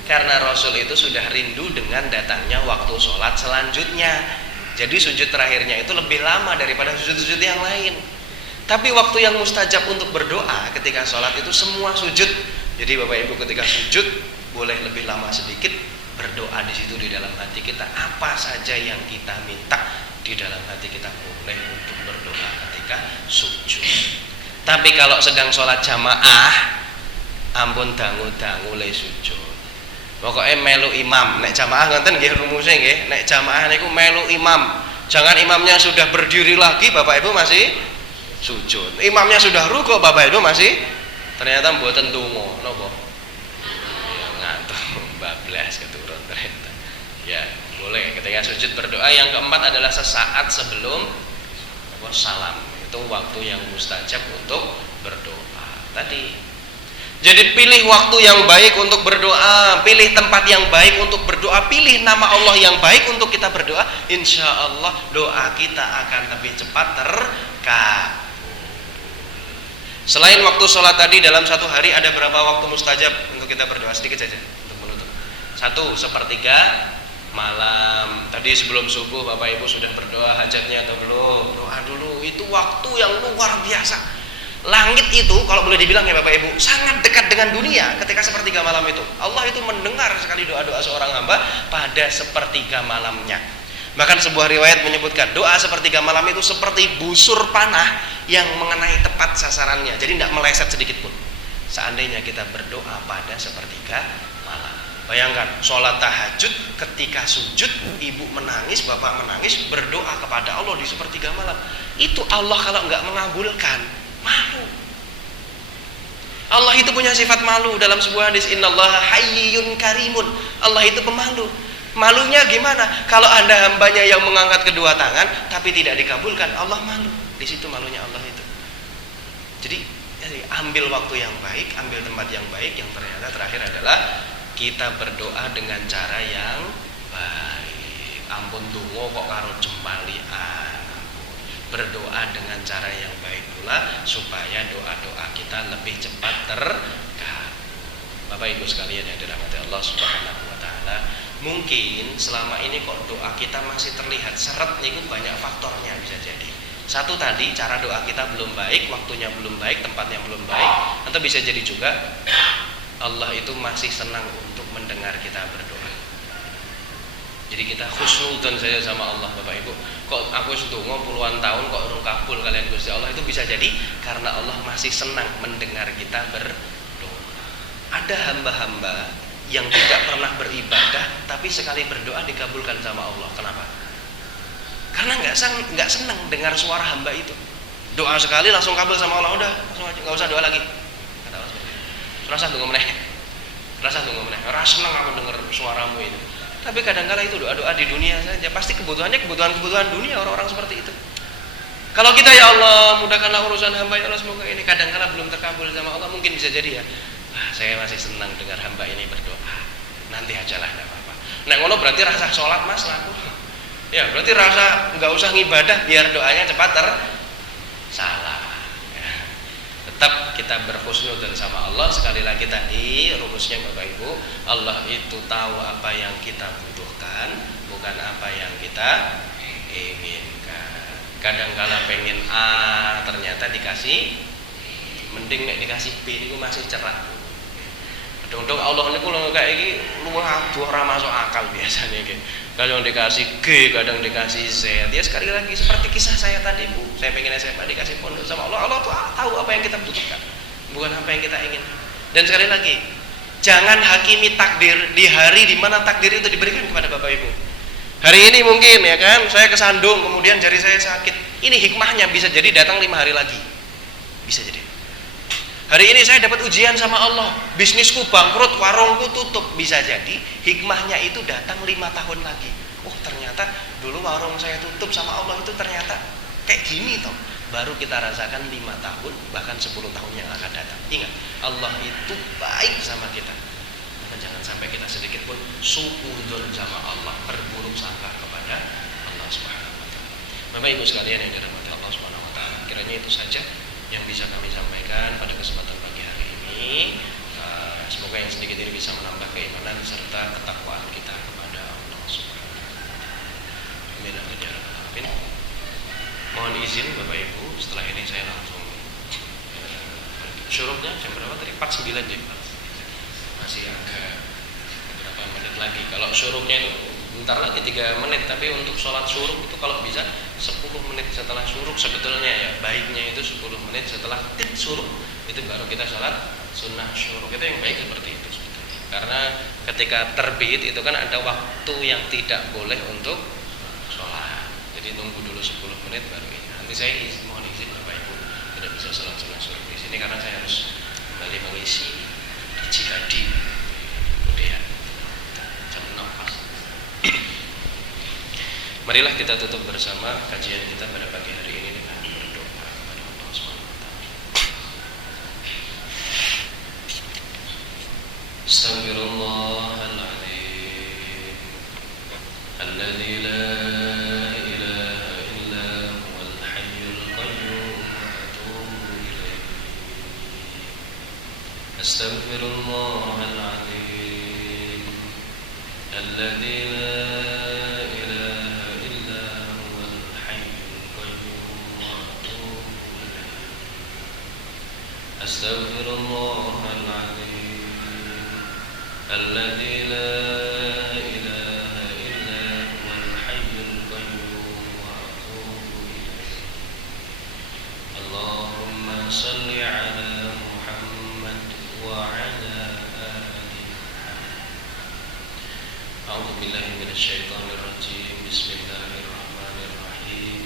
Karena Rasul itu sudah rindu dengan datangnya waktu sholat selanjutnya. Jadi sujud terakhirnya itu lebih lama daripada sujud-sujud yang lain. Tapi waktu yang mustajab untuk berdoa ketika sholat itu semua sujud. Jadi Bapak Ibu ketika sujud boleh lebih lama sedikit, berdoa di situ di dalam hati kita. Apa saja yang kita minta di dalam hati kita boleh untuk berdoa ketika sujud. Tapi kalau sedang sholat jamaah, ampun dangu-dangu le sujud. Pokoknya melu imam, nek jamaah ngoten nggih rumusnya nggih, nek jamaah niku melu imam. Jangan imamnya sudah berdiri lagi Bapak Ibu masih sujud. Imamnya sudah rukuk Bapak Ibu masih ternyata mboten donga napa? Ya ngantuk bablas keturun ternyata. Ya, boleh ketika sujud berdoa. Yang keempat adalah sesaat sebelum salam. Itu waktu yang mustajab untuk berdoa. Tadi jadi pilih waktu yang baik untuk berdoa, pilih tempat yang baik untuk berdoa, pilih nama Allah yang baik untuk kita berdoa. Insya Allah doa kita akan lebih cepat terkabul. Selain waktu sholat tadi, dalam satu hari ada berapa waktu mustajab untuk kita berdoa? Sedikit saja untuk menutup. 1, 1/3 malam. Tadi sebelum subuh Bapak Ibu sudah berdoa hajatnya atau belum? Doa dulu, itu waktu yang luar biasa. Langit itu kalau boleh dibilang ya Bapak Ibu sangat dekat dengan dunia ketika 1/3 malam itu. Allah itu mendengar sekali doa-doa seorang hamba pada 1/3 malamnya. Bahkan sebuah riwayat menyebutkan doa sepertiga malam itu seperti busur panah yang mengenai tepat sasarannya, jadi tidak meleset sedikit pun. Seandainya kita berdoa pada sepertiga malam, bayangkan sholat tahajud, ketika sujud ibu menangis, bapak menangis, berdoa kepada Allah di sepertiga malam, itu Allah kalau nggak mengabulkan, malu. Allah itu punya sifat malu. Dalam sebuah hadis, innallaha hayyun karimun, Allah itu pemalu. Malunya gimana? Kalau Anda hambanya yang mengangkat kedua tangan tapi tidak dikabulkan, Allah malu. Di situ malunya Allah itu. Jadi ambil waktu yang baik, ambil tempat yang baik. Yang ternyata terakhir adalah kita berdoa dengan cara yang baik. Ampun dongo kok karo jembalian. Berdoa dengan cara yang baik pula supaya doa-doa kita lebih cepat terkabul. Bapak Ibu sekalian yang dirahmati Allah Subhanahu wa taala, mungkin selama ini kok doa kita masih terlihat seret nih, banyak faktornya bisa jadi. Satu tadi, cara doa kita belum baik, waktunya belum baik, tempatnya belum baik, atau bisa jadi juga Allah itu masih senang untuk mendengar kita berdoa. Jadi kita khusnudzon saja sama Allah. Bapak Ibu, kok aku sedonga puluhan tahun kok urung kabul kalian Gusti Allah, itu bisa jadi karena Allah masih senang mendengar kita berdoa. Ada hamba-hamba yang tidak pernah beribadah tapi sekali berdoa dikabulkan sama Allah. Kenapa? Karena nggak senang dengar suara hamba itu. Doa sekali langsung kabul sama Allah, udah langsung aja, nggak usah doa lagi. Kata Allah seperti itu. Rasa tunggu meneh, rasa senang aku dengar suaramu itu. Tapi kadang-kala itu doa-doa di dunia saja, pasti kebutuhan dunia orang-orang seperti itu. Kalau kita, ya Allah mudahkanlah urusan hamba, ya Allah semoga ini, kadang-kala belum terkabul sama Allah, mungkin bisa jadi ya, saya masih senang dengar hamba ini berdoa, nanti ajalah, tidak apa-apa. Nah ngono berarti rasa sholat mas laku, ya berarti rasa nggak usah ngibadah biar doanya cepat tersalah. Ya. Tetap kita berhusnudzon sama Allah. Sekali lagi tadi rumusnya Bapak Ibu, Allah itu tahu apa yang kita butuhkan, bukan apa yang kita inginkan. Kadang-kala pengen A ternyata dikasih, mending nek dikasih B itu masih cerah. Kadang-kadang Allah niku kayak iki luwih ora masuk akal biasanya iki. Kadang dikasih G, kadang dikasih Z. Ya sekali lagi seperti kisah saya tadi Bu, saya pengen SMA dikasih pondok sama Allah. Allah tuh tahu apa yang kita butuhkan, bukan apa yang kita ingin. Dan sekali lagi, jangan hakimi takdir di hari di mana takdir itu diberikan kepada Bapak Ibu. Hari ini mungkin ya kan, saya kesandung, kemudian jari saya sakit. Ini hikmahnya bisa jadi datang 5 hari lagi. Bisa jadi. Hari ini saya dapat ujian sama Allah, bisnisku bangkrut, warungku tutup. Bisa jadi hikmahnya itu datang 5 tahun lagi. Oh ternyata dulu warung saya tutup sama Allah itu ternyata kayak gini toh. Baru kita rasakan 5 tahun, bahkan 10 tahun yang akan datang. Ingat, Allah itu baik sama kita. Maka jangan sampai kita sedikit pun suudzon sama Allah, berburuk sangka kepada Allah Subhanahu wa taala. Bapak Ibu sekalian yang dirahmati Allah Subhanahu wa taala, kiranya itu saja yang bisa kami sampaikan pada kesempatan pagi hari ini. Semoga yang sedikit ini bisa menambah keimanan serta ketakwaan kita kepada Allah Subhanahu wa taala. Amin amin ya rabbal alamin. Mohon izin Bapak Ibu, setelah ini saya langsung syuruknya jam berapa tadi? 49 jam. Masih agak beberapa menit lagi. Kalau syuruknya itu bentar lagi 3 menit, tapi untuk sholat syuruk itu kalau bisa 10 menit setelah syuruk sebetulnya ya. Baiknya itu 10 menit setelah syuruk itu baru kita sholat sunnah syuruk. Itu yang baik seperti itu sebetulnya. Karena ketika terbit itu kan ada waktu yang tidak boleh untuk sholat. Jadi tunggu dulu 10 menit baru ini. Nanti saya mohon izin Bapak Ibu tidak bisa sholat sunnah syuruk di sini karena saya harus kembali mengisi jihadi. Kemudian jam 6 pas. Marilah kita tutup bersama kajian kita pada pagi hari ini dengan berdoa kepada Allah Subhanahu wa taala. Astaghfirullahaladzim alladzi la ilaha illa huwal hayyul qayyum wa atubu ilaih. Astaghfirullahaladzim alladzi la أستغفر الله العظيم الذي لا إله إلا هو الحي القيوم صل على محمد وعلى آل محمد. أعوذ بالله من الشيطان الرجيم. بسم الله الرحمن الرحيم.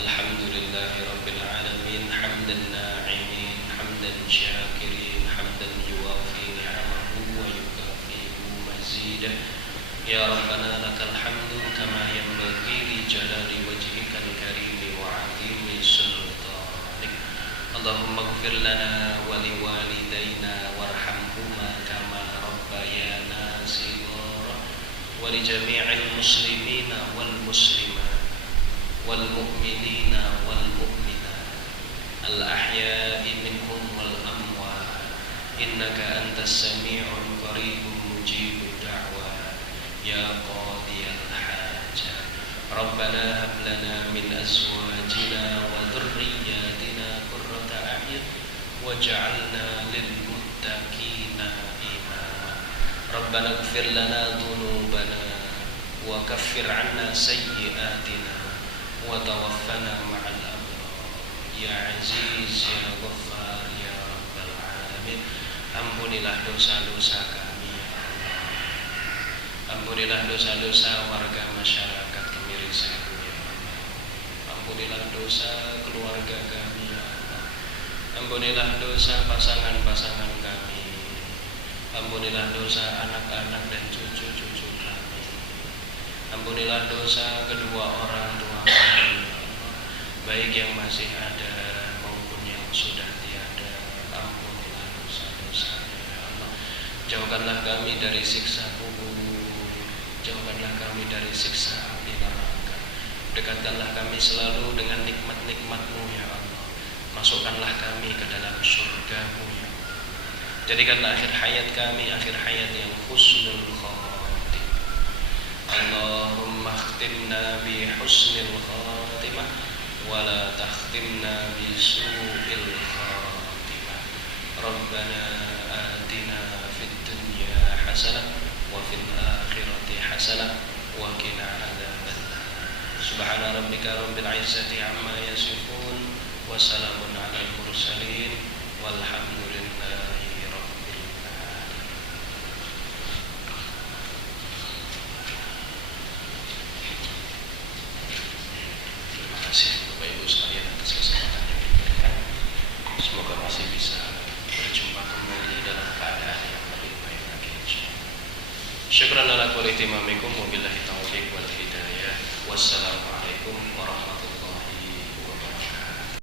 الحمد لله رب العالمين حمدا ناعمين حمدا شاكرين حمدا يوافي نعمه ويكافئ مزيدا. يا ربنا لك الحمد كما ينبغي لجلال وجهك الكريم وعظيم سلطانك. اللهم اغفر لنا ولوالدينا وارحمهما كما ربيانا صغارا ولجميع المسلمين والمسلمات والمؤمنين والمؤمنات الأحياء منهم والأموات إنك أنت السميع القريب مجيب الدعوات يا قاضي الحاجات. ربنا هب لنا من أزواجنا وذرياتنا قرة أعين واجعلنا للمتقين إماما. ربنا اغفر لنا ذنوبنا وكفر عنا سيئاتنا وتوفنا مع الأبرار يا عزيز يا غفار يا رب العالمين. Ampunilah dosa-dosa kami ya Allah. Ampunilah dosa-dosa warga masyarakat Kemirisan ya Allah. Ampunilah dosa keluarga kami ya Allah. Ampunilah dosa pasangan-pasangan kami. Ampunilah dosa anak-anak dan cucu-cucu kami. Ampunilah dosa kedua orang tua kami ya Allah, baik yang masih ada maupun yang sudah tiada. Ampunilah dosa-dosanya ya Allah. Jauhkanlah kami dari siksa kubur, jauhkanlah kami dari siksa api neraka. Dekatkanlah kami selalu dengan nikmat-nikmat-Mu ya Allah. Masukkanlah kami ke dalam surga-Mu ya Allah. Jadikanlah akhir hayat kami akhir hayat yang husnul khatimah. Allahumma khtimna bi husnil khatimah wa la takhtimna bi su'il khatimah. Rabbana atina fid dunya hasanah wa fil akhirati hasanah wa qina adzabannar. Subhana rabbika rabbil izzati amma yasifun wa salamun alal mursalin walhamdulillahi rabbil alamin. Terima kasih Bapak Ibu sekalian atas kesempatan yang diberikan. Semoga masih bisa berjumpa kembali dalam keadaan yang lebih baik lagi insyaallah. Syukran ala kulli timam